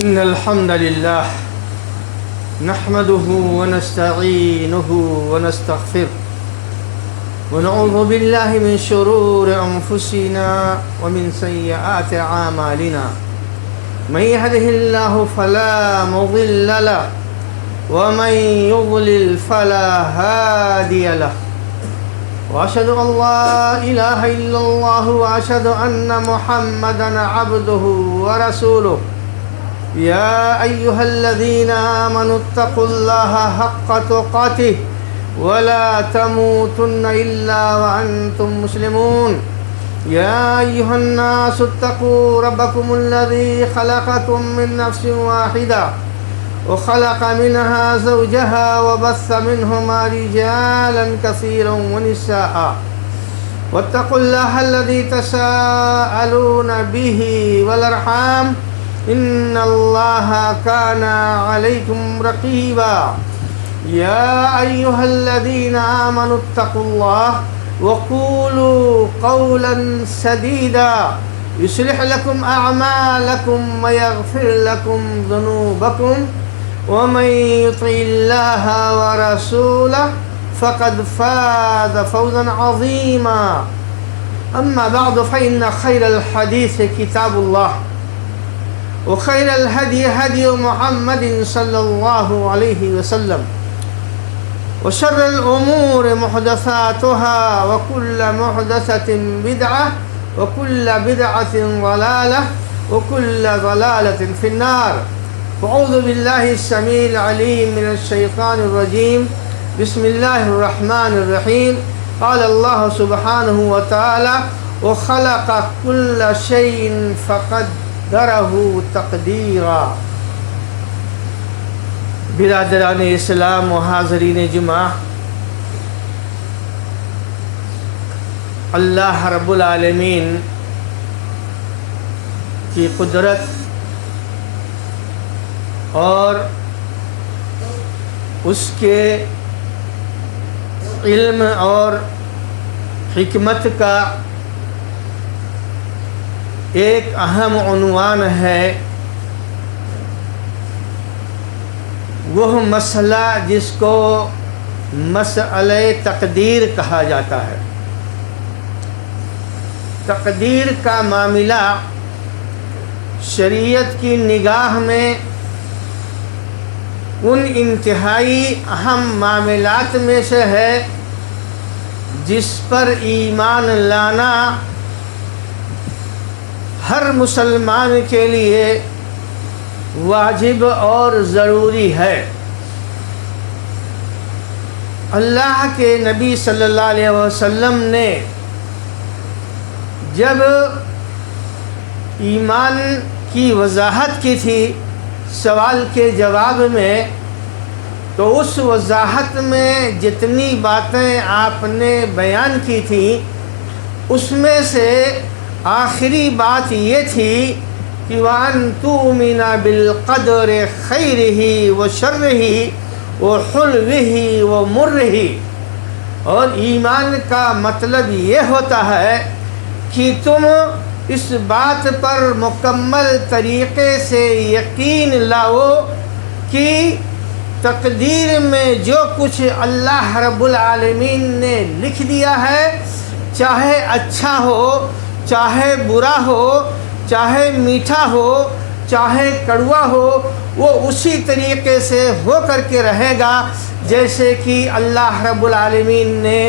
إن الحمد لله نحمده ونستعينه ونستغفره ونعوذ بالله من شرور أنفسنا ومن سيئات أعمالنا من يهده الله فلا مضل له ومن يضلل فلا هادي له وأشهد أن لا إله إلا الله وأشهد أن محمدا عبده ورسوله يا أيها الذين آمنوا اتقوا الله حق تقاته ولا تموتن إلا وأنتم مسلمون يا أيها الناس اتقوا ربكم الذي خلقكم من نفس واحدة وخلق منها زوجها وبث منهما رجالا كثيرا ونساء واتقوا الله الذي تساءلون به والأرحام إن الله كان عليكم رقيبا يا أيها الذين آمنوا اتقوا الله وقولوا قولا سديدا يصلح لكم أعمالكم ويغفر لكم ذنوبكم ومن يطع الله ورسوله فقد فاز فوزا عظيما أما بعد فإن خير الحديث كتاب الله وخير الهدي هدي محمد صلى الله عليه وسلم وشر الأمور محدثاتها وكل محدثة بدعة وكل بدعة ضلالة وكل ضلالة في النار فأعوذ بالله السميع العليم من الشيطان الرجيم بسم الله الرحمن الرحيم قال الله سبحانه وتعالى وخلق كل شيء فقدره تقديرا برادران اسلام و حاضرین جمعہ، اللہ رب العالمین کی قدرت اور اس کے علم اور حکمت کا ایک اہم عنوان ہے وہ مسئلہ جس کو مسئلہ تقدیر کہا جاتا ہے۔ تقدیر کا معاملہ شریعت کی نگاہ میں ان انتہائی اہم معاملات میں سے ہے جس پر ایمان لانا ہر مسلمان کے لیے واجب اور ضروری ہے۔ اللہ کے نبی صلی اللہ علیہ وسلم نے جب ایمان کی وضاحت کی تھی سوال کے جواب میں، تو اس وضاحت میں جتنی باتیں آپ نے بیان کی تھیں اس میں سے آخری بات یہ تھی کہ وَأَن تُؤْمِنَ بِالْقَدْرِ خَيْرِهِ وَشَرِّهِ وَحُلْوِهِ وَمُرِّهِ، اور ایمان کا مطلب یہ ہوتا ہے کہ تم اس بات پر مکمل طریقے سے یقین لاؤ کہ تقدیر میں جو کچھ اللہ رب العالمین نے لکھ دیا ہے، چاہے اچھا ہو چاہے برا ہو، چاہے میٹھا ہو چاہے کڑوا ہو، وہ اسی طریقے سے ہو کر کے رہے گا جیسے کہ اللہ رب العالمین نے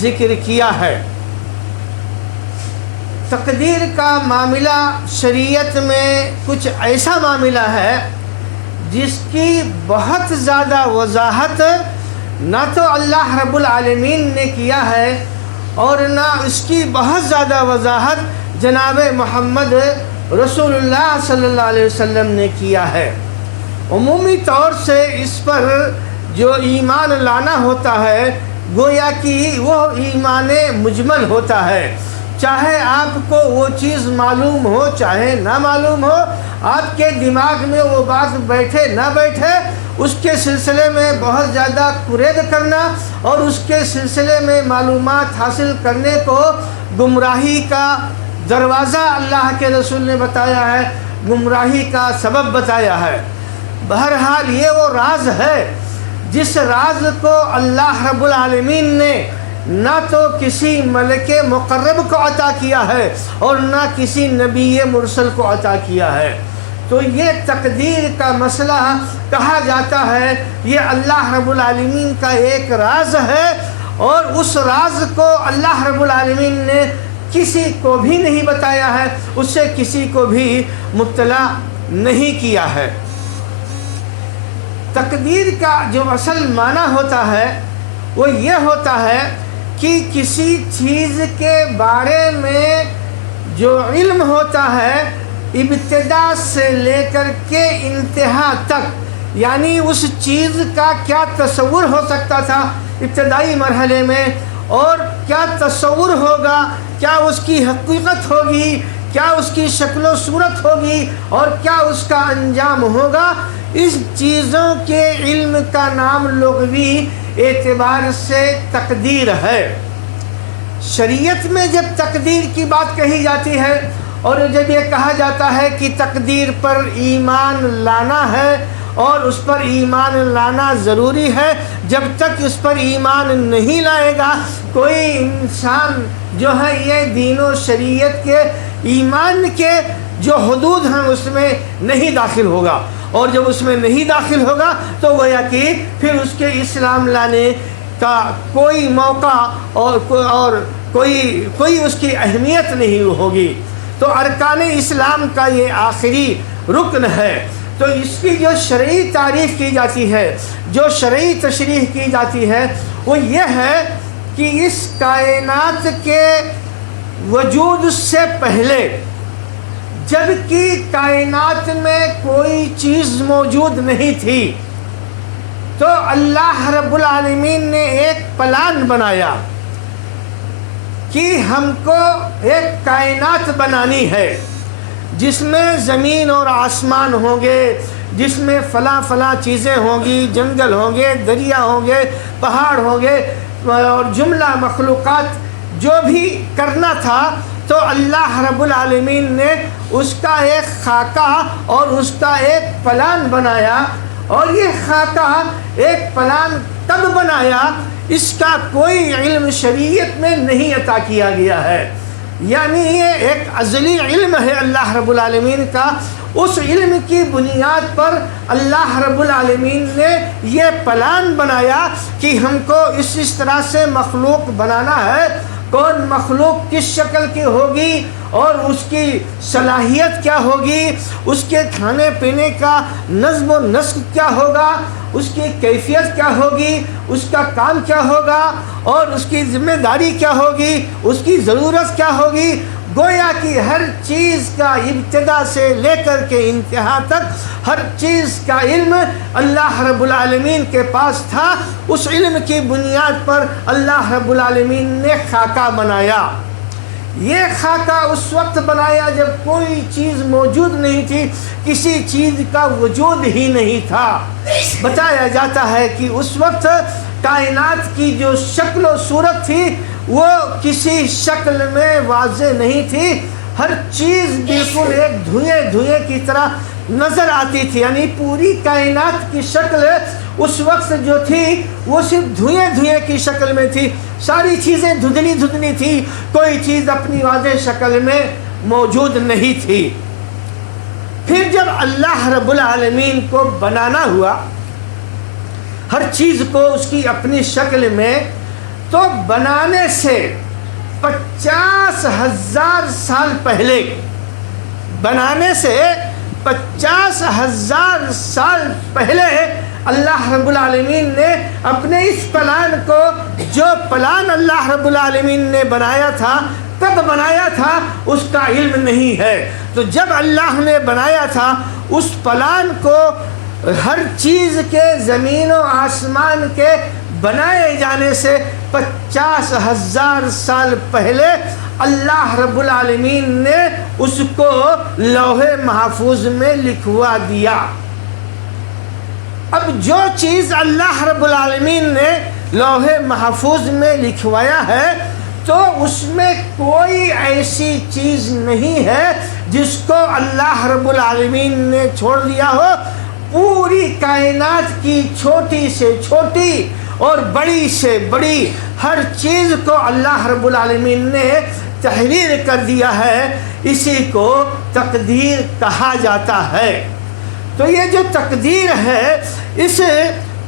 ذکر کیا ہے۔ تقدیر کا معاملہ شریعت میں کچھ ایسا معاملہ ہے جس کی بہت زیادہ وضاحت نہ تو اللہ رب العالمین نے کیا ہے اور نہ اس کی بہت زیادہ وضاحت جناب محمد رسول اللہ صلی اللہ علیہ وسلم نے کیا ہے۔ عمومی طور سے اس پر جو ایمان لانا ہوتا ہے گویا کہ وہ ایمان مجمل ہوتا ہے، چاہے آپ کو وہ چیز معلوم ہو چاہے نہ معلوم ہو، آپ کے دماغ میں وہ بات بیٹھے نہ بیٹھے، اس کے سلسلے میں بہت زیادہ قرید کرنا اور اس کے سلسلے میں معلومات حاصل کرنے کو گمراہی کا دروازہ اللہ کے رسول نے بتایا ہے۔ گمراہی کا سبب بتایا ہے۔ بہرحال یہ وہ راز ہے جس راز کو اللہ رب العالمین نے نہ تو کسی ملک مقرب کو عطا کیا ہے اور نہ کسی نبی مرسل کو عطا کیا ہے۔ تو یہ تقدیر کا مسئلہ کہا جاتا ہے یہ اللہ رب العالمین کا ایک راز ہے، اور اس راز کو اللہ رب العالمین نے کسی کو بھی نہیں بتایا ہے، اس سے کسی کو بھی مطلع نہیں کیا ہے۔ تقدیر کا جو اصل معنی ہوتا ہے وہ یہ ہوتا ہے کہ کسی چیز کے بارے میں جو علم ہوتا ہے ابتدا سے لے کر کے انتہا تک، یعنی اس چیز کا کیا تصور ہو سکتا تھا ابتدائی مرحلے میں، اور کیا تصور ہوگا، کیا اس کی حقیقت ہوگی، کیا اس کی شکل و صورت ہوگی، اور کیا اس کا انجام ہوگا، اس چیزوں کے علم کا نام لغوی اعتبار سے تقدیر ہے۔ شریعت میں جب تقدیر کی بات کہی جاتی ہے اور جب یہ کہا جاتا ہے کہ تقدیر پر ایمان لانا ہے اور اس پر ایمان لانا ضروری ہے، جب تک اس پر ایمان نہیں لائے گا کوئی انسان جو ہے یہ دین و شریعت کے ایمان کے جو حدود ہیں اس میں نہیں داخل ہوگا، اور جب اس میں نہیں داخل ہوگا تو گویا کہ پھر اس کے اسلام لانے کا کوئی موقع اور کوئی اس کی اہمیت نہیں ہوگی۔ تو ارکان اسلام کا یہ آخری رکن ہے۔ تو اس کی جو شرعی تعریف کی جاتی ہے، جو شرعی تشریح کی جاتی ہے، وہ یہ ہے کہ اس کائنات کے وجود سے پہلے جب کہ کائنات میں کوئی چیز موجود نہیں تھی تو اللہ رب العالمین نے ایک پلان بنایا کہ ہم کو ایک کائنات بنانی ہے جس میں زمین اور آسمان ہوں گے، جس میں فلاں چیزیں ہوں گی، جنگل ہوں گے، دریا ہوں گے، پہاڑ ہوں گے، اور جملہ مخلوقات جو بھی کرنا تھا تو اللہ رب العالمین نے اس کا ایک خاکہ اور اس کا ایک پلان بنایا، اور یہ خاکہ ایک پلان کب بنایا اس کا کوئی علم شریعت میں نہیں عطا کیا گیا ہے، یعنی یہ ایک ازلی علم ہے اللہ رب العالمین کا۔ اس علم کی بنیاد پر اللہ رب العالمین نے یہ پلان بنایا کہ ہم کو اس طرح سے مخلوق بنانا ہے، کون مخلوق کس شکل کی ہوگی اور اس کی صلاحیت کیا ہوگی، اس کے کھانے پینے کا نظم و نسق کیا ہوگا، اس کی کیفیت کیا ہوگی، اس کا کام کیا ہوگا، اور اس کی ذمہ داری کیا ہوگی، اس کی ضرورت کیا ہوگی۔ گویا کہ ہر چیز کا ابتدا سے لے کر کے انتہا تک ہر چیز کا علم اللہ رب العالمین کے پاس تھا۔ اس علم کی بنیاد پر اللہ رب العالمین نے خاکہ بنایا۔ یہ خاکہ اس وقت بنایا جب کوئی چیز موجود نہیں تھی، کسی چیز کا وجود ہی نہیں تھا۔ بتایا جاتا ہے کہ اس وقت کائنات کی جو شکل و صورت تھی وہ کسی شکل میں واضح نہیں تھی، ہر چیز بالکل ایک دھوئیں کی طرح نظر آتی تھی، یعنی پوری کائنات کی شکل اس وقت جو تھی وہ صرف دھوئیں کی شکل میں تھی، ساری چیزیں دھندلی تھی، کوئی چیز اپنی واضح شکل میں موجود نہیں تھی۔ پھر جب اللہ رب العالمین کو بنانا ہوا ہر چیز کو اس کی اپنی شکل میں، تو بنانے سے 50,000 سال پہلے، بنانے سے 50,000 سال پہلے اللہ رب العالمین نے اپنے اس پلان کو، جو پلان اللہ رب العالمین نے بنایا تھا کب بنایا تھا اس کا علم نہیں ہے۔ تو جب اللہ نے بنایا تھا اس پلان کو، ہر چیز کے زمین و آسمان کے بنائے جانے سے 50,000 سال پہلے اللہ رب العالمین نے اس کو لوح محفوظ میں لکھوا دیا۔ اب جو چیز اللہ رب العالمین نے لوح محفوظ میں لکھوایا ہے تو اس میں کوئی ایسی چیز نہیں ہے جس کو اللہ رب العالمین نے چھوڑ دیا ہو، پوری کائنات کی چھوٹی سے چھوٹی اور بڑی سے بڑی ہر چیز کو اللہ رب العالمین نے تحریر کر دیا ہے، اسی کو تقدیر کہا جاتا ہے۔ تو یہ جو تقدیر ہے، اس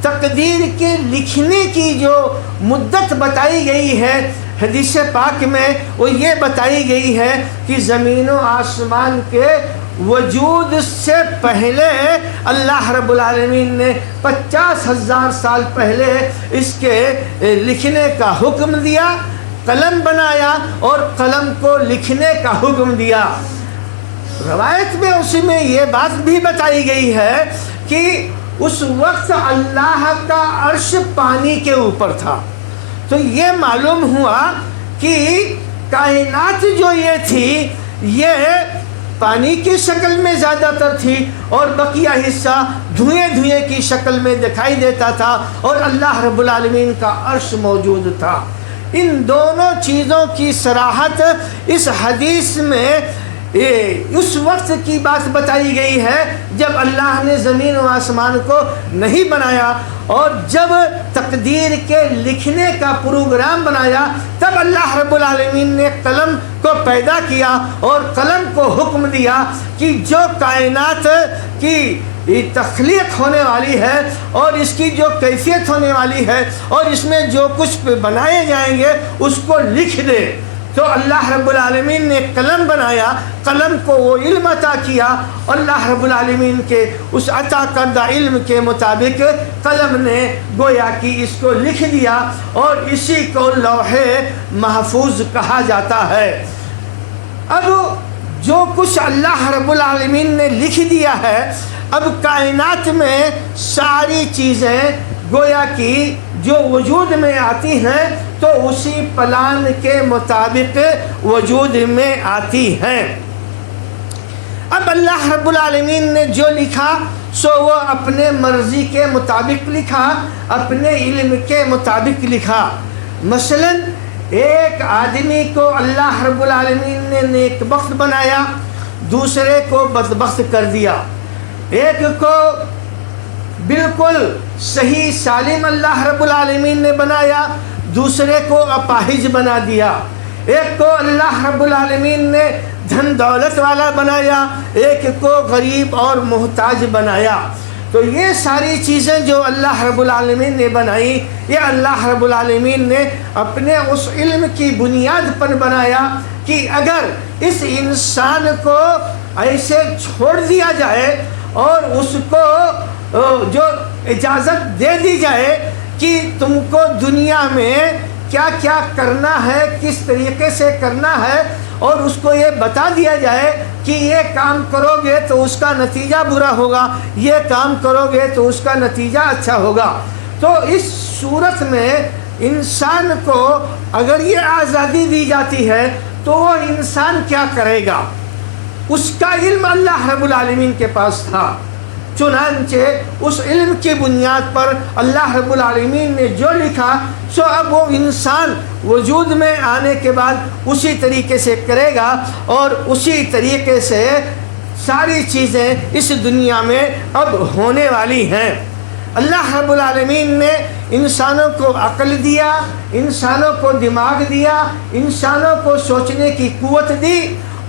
تقدیر کے لکھنے کی جو مدت بتائی گئی ہے حدیث پاک میں، وہ یہ بتائی گئی ہے کہ زمین و آسمان کے وجود سے پہلے اللہ رب العالمین نے 50,000 سال پہلے اس کے لکھنے کا حکم دیا، قلم بنایا اور قلم کو لکھنے کا حکم دیا۔ روایت میں اسی میں یہ بات بھی بتائی گئی ہے کہ اس وقت اللہ کا عرش پانی کے اوپر تھا۔ تو یہ معلوم ہوا کہ کائنات جو یہ تھی، یہ پانی کی شکل میں زیادہ تر تھی اور بقیہ حصہ دھوئیں کی شکل میں دکھائی دیتا تھا، اور اللہ رب العالمین کا عرش موجود تھا۔ ان دونوں چیزوں کی صراحت اس حدیث میں اس وقت کی بات بتائی گئی ہے جب اللہ نے زمین و آسمان کو نہیں بنایا، اور جب تقدیر کے لکھنے کا پروگرام بنایا تب اللہ رب العالمین نے قلم کو پیدا کیا اور قلم کو حکم دیا کہ جو کائنات کی تخلیق ہونے والی ہے اور اس کی جو کیفیت ہونے والی ہے اور اس میں جو کچھ بنائے جائیں گے اس کو لکھ دے۔ تو اللہ رب العالمین نے قلم بنایا، قلم کو وہ علم عطا کیا، اللہ رب العالمین کے اس عطا کردہ علم کے مطابق قلم نے گویا کہ اس کو لکھ دیا، اور اسی کو لوح محفوظ کہا جاتا ہے۔ اب جو کچھ اللہ رب العالمین نے لکھ دیا ہے، اب کائنات میں ساری چیزیں گویا کہ جو وجود میں آتی ہیں تو اسی پلان کے مطابق وجود میں آتی ہیں۔ اب اللہ رب العالمین نے جو لکھا سو وہ اپنے مرضی کے مطابق لکھا، اپنے علم کے مطابق لکھا۔ مثلا ایک آدمی کو اللہ رب العالمین نے نیک بخت بنایا، دوسرے کو بدبخت کر دیا۔ ایک کو بالکل صحیح سالم اللہ رب العالمین نے بنایا، دوسرے کو اپاہج بنا دیا۔ ایک کو اللہ رب العالمین نے دھن دولت والا بنایا، ایک کو غریب اور محتاج بنایا۔ تو یہ ساری چیزیں جو اللہ رب العالمین نے بنائی، یہ اللہ رب العالمین نے اپنے اس علم کی بنیاد پر بنایا کہ اگر اس انسان کو ایسے چھوڑ دیا جائے اور اس کو جو اجازت دے دی جائے کہ تم کو دنیا میں کیا کیا کرنا ہے، کس طریقے سے کرنا ہے، اور اس کو یہ بتا دیا جائے کہ یہ کام کرو گے تو اس کا نتیجہ برا ہوگا، یہ کام کرو گے تو اس کا نتیجہ اچھا ہوگا، تو اس صورت میں انسان کو اگر یہ آزادی دی جاتی ہے تو وہ انسان کیا کرے گا؟ اس کا علم اللہ رب العالمین کے پاس تھا، چنانچہ اس علم کی بنیاد پر اللہ رب العالمین نے جو لکھا سو اب وہ انسان وجود میں آنے کے بعد اسی طریقے سے کرے گا، اور اسی طریقے سے ساری چیزیں اس دنیا میں اب ہونے والی ہیں۔ اللہ رب العالمین نے انسانوں کو عقل دیا، انسانوں کو دماغ دیا، انسانوں کو سوچنے کی قوت دی،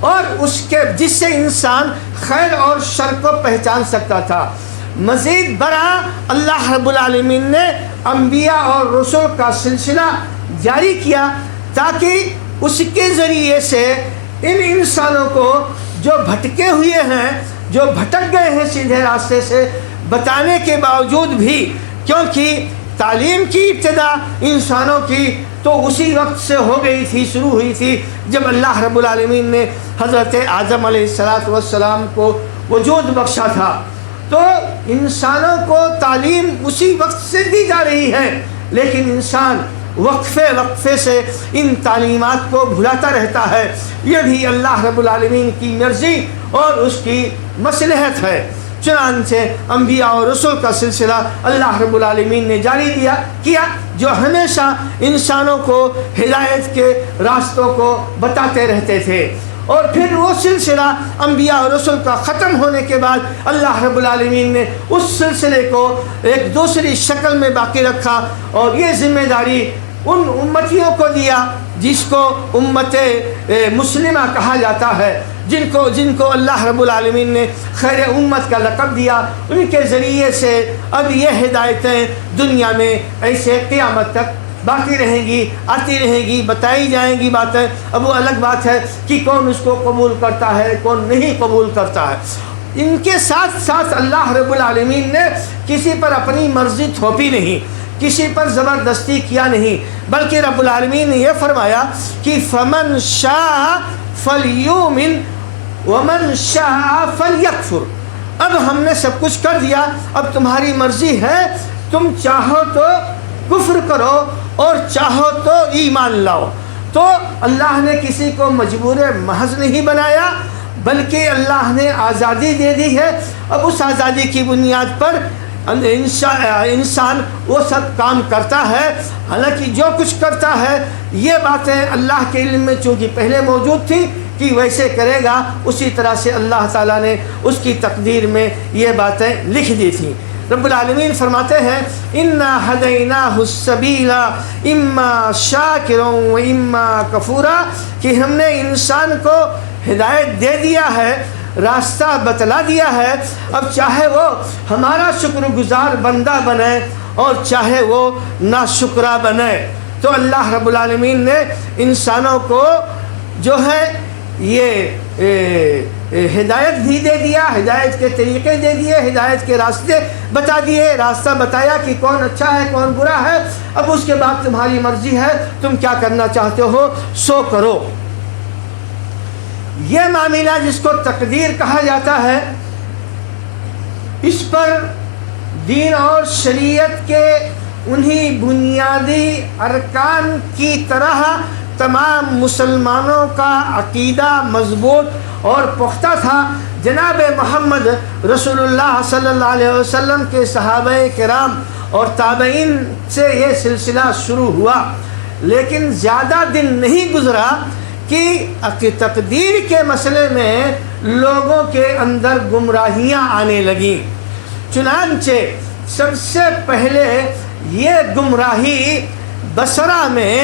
اور اس کے جس سے انسان خیر اور شر کو پہچان سکتا تھا۔ مزید برآں اللہ رب العالمین نے انبیاء اور رسول کا سلسلہ جاری کیا تاکہ اس کے ذریعے سے ان انسانوں کو جو بھٹکے ہوئے ہیں، جو بھٹک گئے ہیں سیدھے راستے سے، بتانے کے باوجود بھی، کیونکہ تعلیم کی ابتدا انسانوں کی تو اسی وقت سے ہو گئی تھی، شروع ہوئی تھی جب اللہ رب العالمین نے حضرت آدم علیہ السلام کو وجود بخشا تھا۔ تو انسانوں کو تعلیم اسی وقت سے دی جا رہی ہے، لیکن انسان وقفے سے ان تعلیمات کو بھلاتا رہتا ہے۔ یہ بھی اللہ رب العالمین کی مرضی اور اس کی مصلحت ہے۔ چنانچہ انبیاء اور رسول کا سلسلہ اللہ رب العالمین نے جاری کیا جو ہمیشہ انسانوں کو ہدایت کے راستوں کو بتاتے رہتے تھے، اور پھر وہ سلسلہ انبیاء اور رسول کا ختم ہونے کے بعد اللہ رب العالمین نے اس سلسلے کو ایک دوسری شکل میں باقی رکھا، اور یہ ذمہ داری ان امتیوں کو دیا جس کو امت مسلمہ کہا جاتا ہے، جن کو اللہ رب العالمین نے خیر امت کا لقب دیا۔ ان کے ذریعے سے اب یہ ہدایتیں دنیا میں ایسے قیامت تک باقی رہیں گی، آتی رہیں گی، بتائی جائیں گی باتیں۔ اب وہ الگ بات ہے کہ کون اس کو قبول کرتا ہے، کون نہیں قبول کرتا ہے۔ ان کے ساتھ ساتھ اللہ رب العالمین نے کسی پر اپنی مرضی تھوپی نہیں، کسی پر زبردستی کیا نہیں، بلکہ رب العالمین نے یہ فرمایا کہ فمن شاء فلیؤمن ومن شاء فلیکفر۔ اب ہم نے سب کچھ کر دیا، اب تمہاری مرضی ہے، تم چاہو تو کفر کرو اور چاہو تو ایمان لاؤ۔ تو اللہ نے کسی کو مجبور محض نہیں بنایا، بلکہ اللہ نے آزادی دے دی ہے۔ اب اس آزادی کی بنیاد پر انسان وہ سب کام کرتا ہے، حالانکہ جو کچھ کرتا ہے یہ باتیں اللہ کے علم میں چونکہ پہلے موجود تھی کہ ویسے کرے گا، اسی طرح سے اللہ تعالیٰ نے اس کی تقدیر میں یہ باتیں لکھ دی تھیں۔ رب العالمین فرماتے ہیں اِنَّا هَدَيْنَاهُ السَّبِيلَ إِمَّا شَاكِرًا وَإِمَّا كَفُورًا، کہ ہم نے انسان کو ہدایت دے دیا ہے، راستہ بتلا دیا ہے، اب چاہے وہ ہمارا شکر گزار بندہ بنے اور چاہے وہ ناشکرا بنے۔ تو اللہ رب العالمین نے انسانوں کو جو ہے یہ ہدایت بھی دے دیا، ہدایت کے طریقے دے دیے، ہدایت کے راستے بتا دیے، راستہ بتایا کہ کون اچھا ہے کون برا ہے۔ اب اس کے بعد تمہاری مرضی ہے، تم کیا کرنا چاہتے ہو سو کرو۔ یہ معاملہ جس کو تقدیر کہا جاتا ہے، اس پر دین اور شریعت کے انہی بنیادی ارکان کی طرح تمام مسلمانوں کا عقیدہ مضبوط اور پختہ تھا۔ جناب محمد رسول اللہ صلی اللہ علیہ وسلم کے صحابہ کرام اور تابعین سے یہ سلسلہ شروع ہوا، لیکن زیادہ دن نہیں گزرا کہ تقدیر کے مسئلے میں لوگوں کے اندر گمراہیاں آنے لگیں۔ چنانچہ سب سے پہلے یہ گمراہی بصرہ میں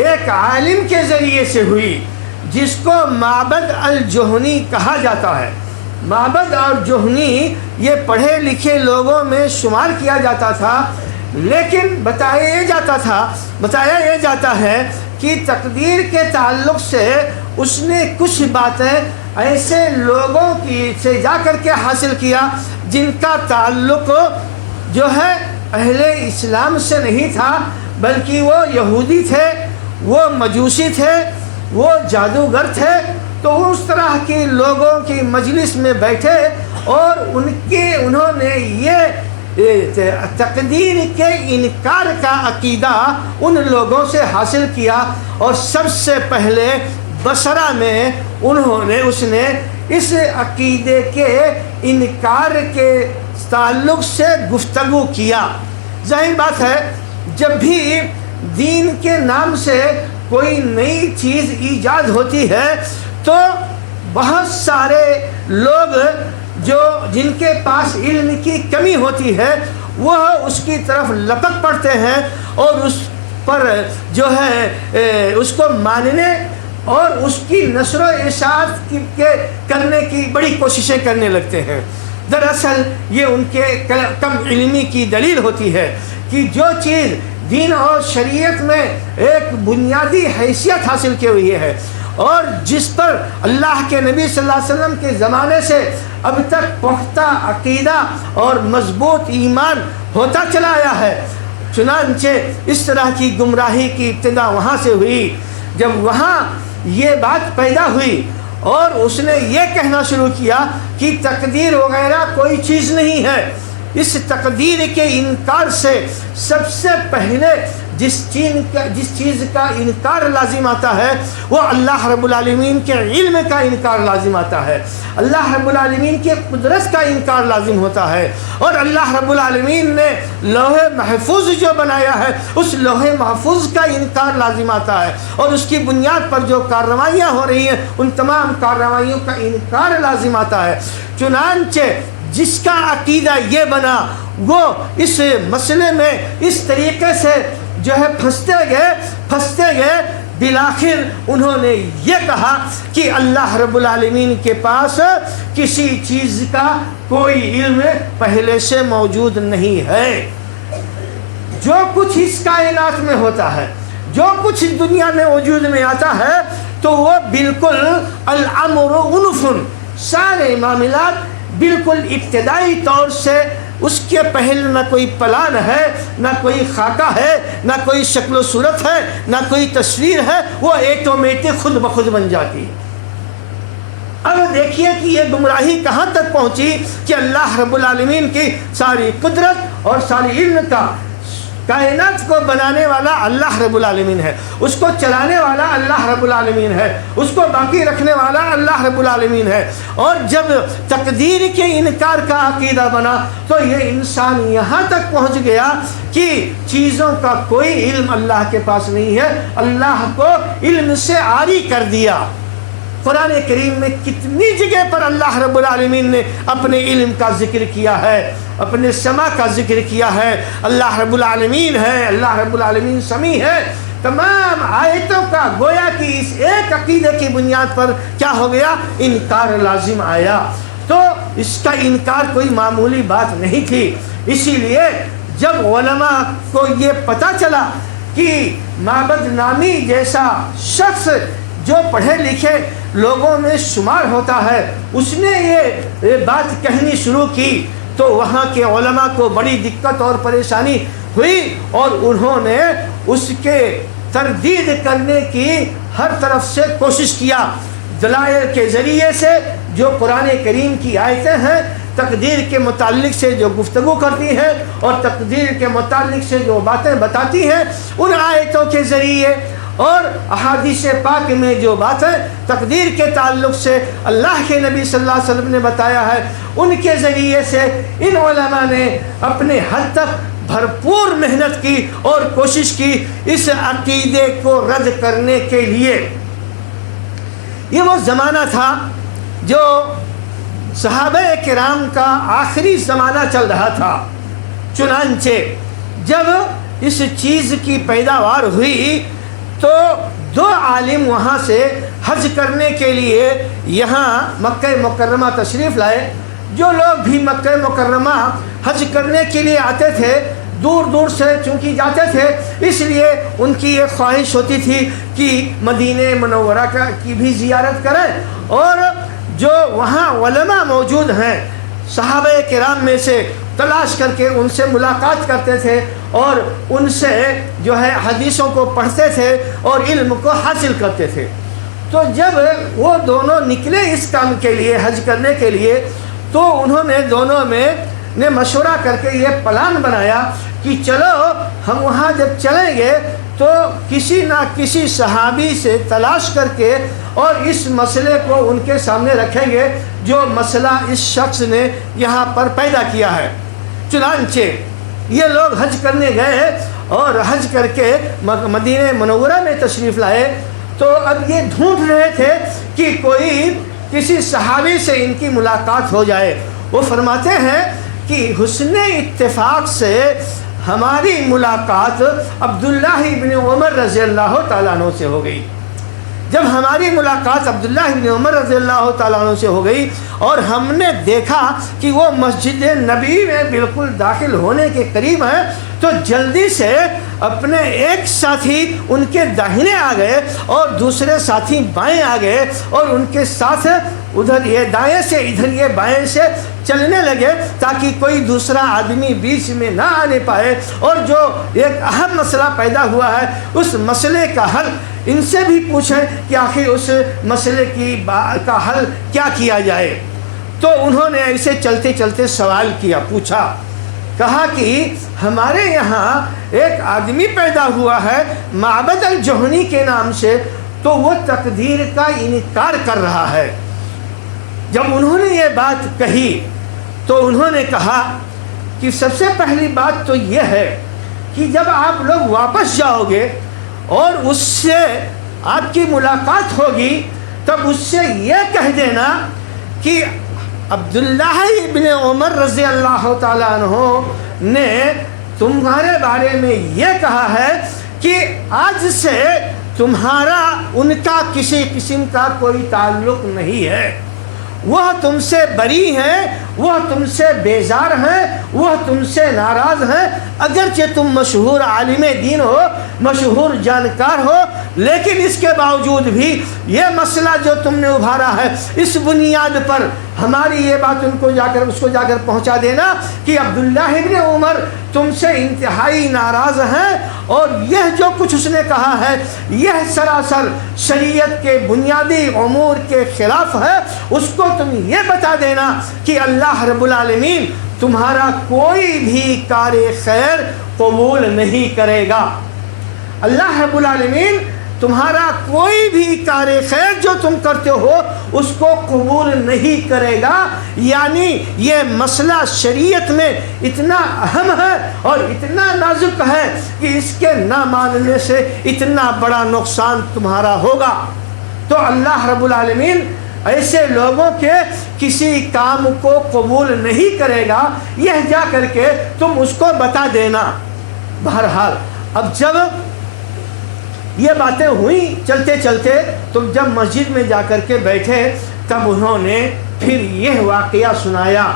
ایک عالم کے ذریعے سے ہوئی جس کو معبد الجہنی کہا جاتا ہے۔ معبد اور جہنی یہ پڑھے لکھے لوگوں میں شمار کیا جاتا تھا، لیکن بتایا یہ جاتا ہے کہ تقدیر کے تعلق سے اس نے کچھ باتیں ایسے لوگوں کی سے جا کر کے حاصل کیا جن کا تعلق جو ہے اہل اسلام سے نہیں تھا، بلکہ وہ یہودی تھے، وہ مجوسی تھے، وہ جادوگر تھے۔ تو اس طرح کے لوگوں کی مجلس میں بیٹھے اور انہوں نے یہ تقدیر کے انکار کا عقیدہ ان لوگوں سے حاصل کیا، اور سب سے پہلے بصرہ میں اس نے اس عقیدے کے انکار کے تعلق سے گفتگو کیا۔ ظاہر بات ہے جب بھی دین کے نام سے کوئی نئی چیز ایجاد ہوتی ہے تو بہت سارے لوگ جن کے پاس علم کی کمی ہوتی ہے وہ اس کی طرف لپک پڑتے ہیں اور اس پر جو ہے اس کو ماننے اور اس کی نشر و اشاعت کرنے کی بڑی کوششیں کرنے لگتے ہیں۔ دراصل یہ ان کے کم علمی کی دلیل ہوتی ہے کہ جو چیز دین اور شریعت میں ایک بنیادی حیثیت حاصل کی ہوئی ہے اور جس پر اللہ کے نبی صلی اللہ علیہ وسلم کے زمانے سے اب تک پختہ عقیدہ اور مضبوط ایمان ہوتا چلا آیا ہے، چنانچہ اس طرح کی گمراہی کی ابتدا وہاں سے ہوئی۔ جب وہاں یہ بات پیدا ہوئی اور اس نے یہ کہنا شروع کیا کہ تقدیر وغیرہ کوئی چیز نہیں ہے، اس تقدیر کے انکار سے سب سے پہلے جس چیز کا انکار لازم آتا ہے وہ اللہ رب العالمین کے علم کا انکار لازم آتا ہے، اللہ رب العالمین کے قدرت کا انکار لازم ہوتا ہے، اور اللہ رب العالمین نے لوح محفوظ جو بنایا ہے اس لوح محفوظ کا انکار لازم آتا ہے، اور اس کی بنیاد پر جو کارروائیاں ہو رہی ہیں ان تمام کارروائیوں کا انکار لازم آتا ہے۔ چنانچہ جس کا عقیدہ یہ بنا وہ اس مسئلے میں اس طریقے سے جو ہے پھنستے گئے، بالآخر انہوں نے یہ کہا کہ اللہ رب العالمین کے پاس کسی چیز کا کوئی علم پہلے سے موجود نہیں ہے۔ جو کچھ اس کائنات میں ہوتا ہے، جو کچھ اس دنیا میں وجود میں آتا ہے تو وہ بالکل الامر انف، سارے معاملات بالکل ابتدائی طور سے اس کے پہلے نہ کوئی پلان ہے، نہ کوئی خاکہ ہے، نہ کوئی شکل و صورت ہے، نہ کوئی تصویر ہے، وہ ایٹومیٹک خود بخود بن جاتی ہے۔ اب دیکھیے کہ یہ گمراہی کہاں تک پہنچی کہ اللہ رب العالمین کی ساری قدرت اور ساری علم کا، کائنات کو بنانے والا اللہ رب العالمین ہے، اس کو چلانے والا اللہ رب العالمین ہے، اس کو باقی رکھنے والا اللہ رب العالمین ہے، اور جب تقدیر کے انکار کا عقیدہ بنا تو یہ انسان یہاں تک پہنچ گیا کہ چیزوں کا کوئی علم اللہ کے پاس نہیں ہے، اللہ کو علم سے عاری کر دیا۔ قرآن کریم میں کتنی جگہ پر اللہ رب العالمین نے اپنے علم کا ذکر کیا ہے، اپنے سماع کا ذکر کیا ہے، اللہ رب العالمین ہے، اللہ رب العالمین سمیع ہے۔ تمام آیتوں کا گویا کہ اس ایک عقیدے کی بنیاد پر کیا ہو گیا؟ انکار لازم آیا۔ تو اس کا انکار کوئی معمولی بات نہیں تھی، اسی لیے جب علماء کو یہ پتہ چلا کہ معبد نامی جیسا شخص جو پڑھے لکھے لوگوں میں شمار ہوتا ہے، اس نے یہ بات کہنی شروع کی تو وہاں کے علماء کو بڑی دقت اور پریشانی ہوئی، اور انہوں نے اس کے تردید کرنے کی ہر طرف سے کوشش کیا، دلائل کے ذریعے سے جو قرآن کریم کی آیتیں ہیں، تقدیر کے متعلق سے جو گفتگو کرتی ہیں اور تقدیر کے متعلق سے جو باتیں بتاتی ہیں، ان آیتوں کے ذریعے اور احادیث پاک میں جو باتیں تقدیر کے تعلق سے اللہ کے نبی صلی اللہ علیہ وسلم نے بتایا ہے، ان کے ذریعے سے ان علماء نے اپنے حد تک بھرپور محنت کی اور کوشش کی اس عقیدے کو رد کرنے کے لیے۔ یہ وہ زمانہ تھا جو صحابہ کرام کا آخری زمانہ چل رہا تھا، چنانچہ جب اس چیز کی پیداوار ہوئی تو دو عالم وہاں سے حج کرنے کے لیے یہاں مکہ مکرمہ تشریف لائے۔ جو لوگ بھی مکہ مکرمہ حج کرنے کے لیے آتے تھے، دور دور سے چونکہ جاتے تھے، اس لیے ان کی یہ خواہش ہوتی تھی کہ مدینہ منورہ کی بھی زیارت کریں، اور جو وہاں علماء موجود ہیں صحابہ کرام میں سے تلاش کر کے ان سے ملاقات کرتے تھے اور ان سے جو ہے حدیثوں کو پڑھتے تھے اور علم کو حاصل کرتے تھے۔ تو جب وہ دونوں نکلے اس کام کے لیے، حج کرنے کے لیے، تو انہوں نے دونوں میں نے مشورہ کر کے یہ پلان بنایا کہ چلو ہم وہاں جب چلیں گے تو کسی نہ کسی صحابی سے تلاش کر کے اور اس مسئلے کو ان کے سامنے رکھیں گے جو مسئلہ اس شخص نے یہاں پر پیدا کیا ہے۔ چنانچہ یہ لوگ حج کرنے گئے اور حج کر کے مدینہ منورہ میں تشریف لائے، تو اب یہ ڈھونڈ رہے تھے کہ کوئی کسی صحابی سے ان کی ملاقات ہو جائے۔ وہ فرماتے ہیں کہ حسن اتفاق سے ہماری ملاقات عبداللہ ابن عمر رضی اللہ تعالیٰ عنہ سے ہو گئی۔ جب ہماری ملاقات عبداللہ ابن عمر رضی اللہ تعالیٰ عنہ سے ہو گئی اور ہم نے دیکھا کہ وہ مسجد نبی میں بالکل داخل ہونے کے قریب ہیں، تو جلدی سے اپنے ایک ساتھی ان کے داہنے آ گئے اور دوسرے ساتھی بائیں آ گئے، اور ان کے ساتھ ادھر یہ دائیں سے ادھر یہ بائیں سے چلنے لگے تاکہ کوئی دوسرا آدمی بیچ میں نہ آنے پائے، اور جو ایک اہم مسئلہ پیدا ہوا ہے اس مسئلے کا حل ان سے بھی پوچھیں کہ آخر اس مسئلے کا حل کیا جائے۔ تو انہوں نے ایسے چلتے چلتے سوال کیا، پوچھا، کہا کہ ہمارے یہاں ایک آدمی پیدا ہوا ہے معبد الجہنی کے نام سے، تو وہ تقدیر کا انکار کر رہا ہے۔ جب انہوں نے یہ بات کہی تو انہوں نے کہا کہ سب سے پہلی بات تو یہ ہے کہ جب آپ لوگ واپس جاؤ گے اور اس سے آپ کی ملاقات ہوگی، تب اس سے یہ کہہ دینا کہ عبداللہ ابن عمر رضی اللہ تعالیٰ عنہ نے تمہارے بارے میں یہ کہا ہے کہ آج سے تمہارا ان کا کسی قسم کا کوئی تعلق نہیں ہے، وہ تم سے بری ہیں، وہ تم سے بیزار ہیں، وہ تم سے ناراض ہیں۔ اگرچہ تم مشہور عالم دین ہو، مشہور جانکار ہو، لیکن اس کے باوجود بھی یہ مسئلہ جو تم نے ابھارا ہے، اس بنیاد پر ہماری یہ بات اس کو جا کر پہنچا دینا کہ عبداللہ ابن عمر تم سے انتہائی ناراض ہیں، اور یہ جو کچھ اس نے کہا ہے یہ سراسر شریعت کے بنیادی امور کے خلاف ہے۔ اس کو تم یہ بتا دینا کہ اللہ رب العالمین تمہارا کوئی بھی کار خیر قبول نہیں کرے گا۔ اللہ رب العالمین تمہارا کوئی بھی کار خیر جو تم کرتے ہو اس کو قبول نہیں کرے گا۔ یعنی یہ مسئلہ شریعت میں اتنا اہم ہے اور اتنا نازک ہے کہ اس کے نہ ماننے سے اتنا بڑا نقصان تمہارا ہوگا۔ تو اللہ رب العالمین ایسے لوگوں کے کسی کام کو قبول نہیں کرے گا، یہ جا کر کے تم اس کو بتا دینا۔ بہرحال اب جب یہ باتیں ہوئیں چلتے چلتے، تم جب مسجد میں جا کر کے بیٹھے تب انہوں نے پھر یہ واقعہ سنایا،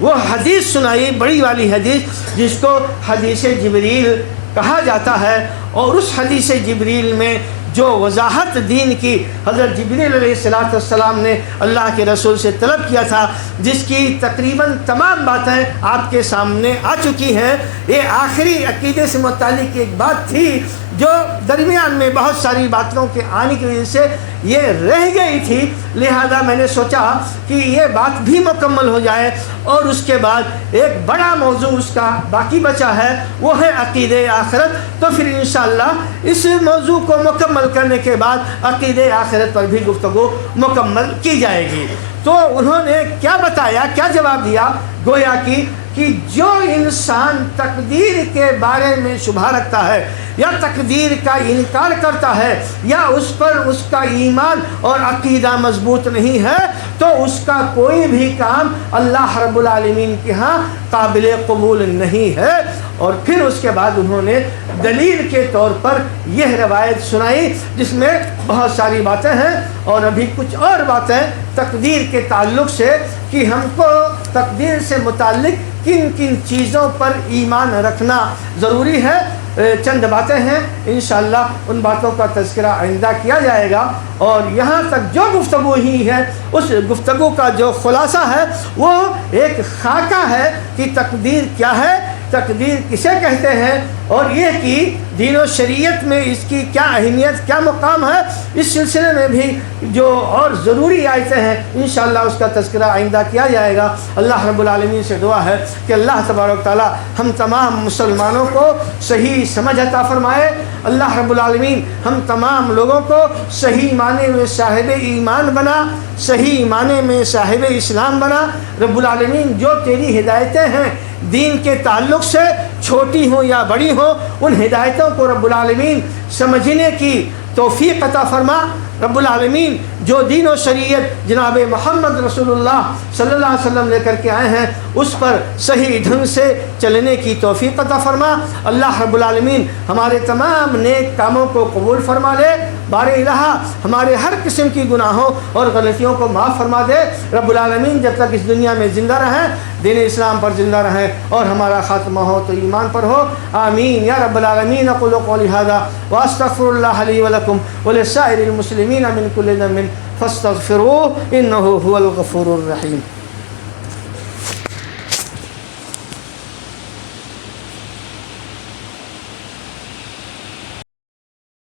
وہ حدیث سنائی، بڑی والی حدیث جس کو حدیث جبریل کہا جاتا ہے۔ اور اس حدیث جبریل میں جو وضاحت دین کی حضرت جبریل علیہ السلام نے اللہ کے رسول سے طلب کیا تھا، جس کی تقریباً تمام باتیں آپ کے سامنے آ چکی ہیں۔ یہ آخری عقیدے سے متعلق ایک بات تھی جو درمیان میں بہت ساری باتوں کے آنے کی وجہ سے یہ رہ گئی تھی، لہذا میں نے سوچا کہ یہ بات بھی مکمل ہو جائے، اور اس کے بعد ایک بڑا موضوع اس کا باقی بچا ہے، وہ ہے عقیدہ آخرت۔ تو پھر انشاءاللہ اس موضوع کو مکمل کرنے کے بعد عقیدہ آخرت پر بھی گفتگو مکمل کی جائے گی۔ تو انہوں نے کیا بتایا، کیا جواب دیا؟ گویا کہ جو انسان تقدیر کے بارے میں شبہ رکھتا ہے یا تقدیر کا انکار کرتا ہے یا اس پر اس کا ایمان اور عقیدہ مضبوط نہیں ہے، تو اس کا کوئی بھی کام اللہ رب العالمین کے ہاں قابل قبول نہیں ہے۔ اور پھر اس کے بعد انہوں نے دلیل کے طور پر یہ روایت سنائی جس میں بہت ساری باتیں ہیں، اور ابھی کچھ اور باتیں تقدیر کے تعلق سے کہ ہم کو تقدیر سے متعلق کن کن چیزوں پر ایمان رکھنا ضروری ہے۔ چند باتیں ہیں، انشاءاللہ ان باتوں کا تذکرہ آئندہ کیا جائے گا۔ اور یہاں تک جو گفتگو ہی ہے، اس گفتگو کا جو خلاصہ ہے وہ ایک خاکہ ہے کہ تقدیر کیا ہے، تقدیر کسے کہتے ہیں، اور یہ کہ دین و شریعت میں اس کی کیا اہمیت، کیا مقام ہے۔ اس سلسلے میں بھی جو اور ضروری آیتیں ہیں انشاءاللہ اس کا تذکرہ آئندہ کیا جائے گا۔ اللہ رب العالمین سے دعا ہے کہ اللہ تبارک تعالی ہم تمام مسلمانوں کو صحیح سمجھ عطا فرمائے۔ اللہ رب العالمین ہم تمام لوگوں کو صحیح معنی میں صاحب ایمان بنا، صحیح معنی میں صاحب اسلام بنا۔ رب العالمین جو تیری ہدایتیں ہیں دین کے تعلق سے، چھوٹی ہوں یا بڑی ہوں، ان ہدایتوں کو رب العالمین سمجھنے کی توفیق عطا فرما۔ رب العالمین جو دین و شریعت جناب محمد رسول اللہ صلی اللہ علیہ وسلم لے کر کے آئے ہیں اس پر صحیح ڈھنگ سے چلنے کی توفیق عطا فرما۔ اللہ رب العالمین ہمارے تمام نیک کاموں کو قبول فرما لے۔ بار الہ ہمارے ہر قسم کی گناہوں اور غلطیوں کو معاف فرما دے۔ رب العالمین جب تک اس دنیا میں زندہ رہیں دین اسلام پر زندہ رہیں اور ہمارا خاتمہ ہو تو ایمان پر ہو، آمین یا رب العالمین۔ اقول قولی ھذا واستغفر اللہ لی ولکم ولسائر المسلمین من کل ذنب فاستغفروہ انہ هو الغفور الرحیم۔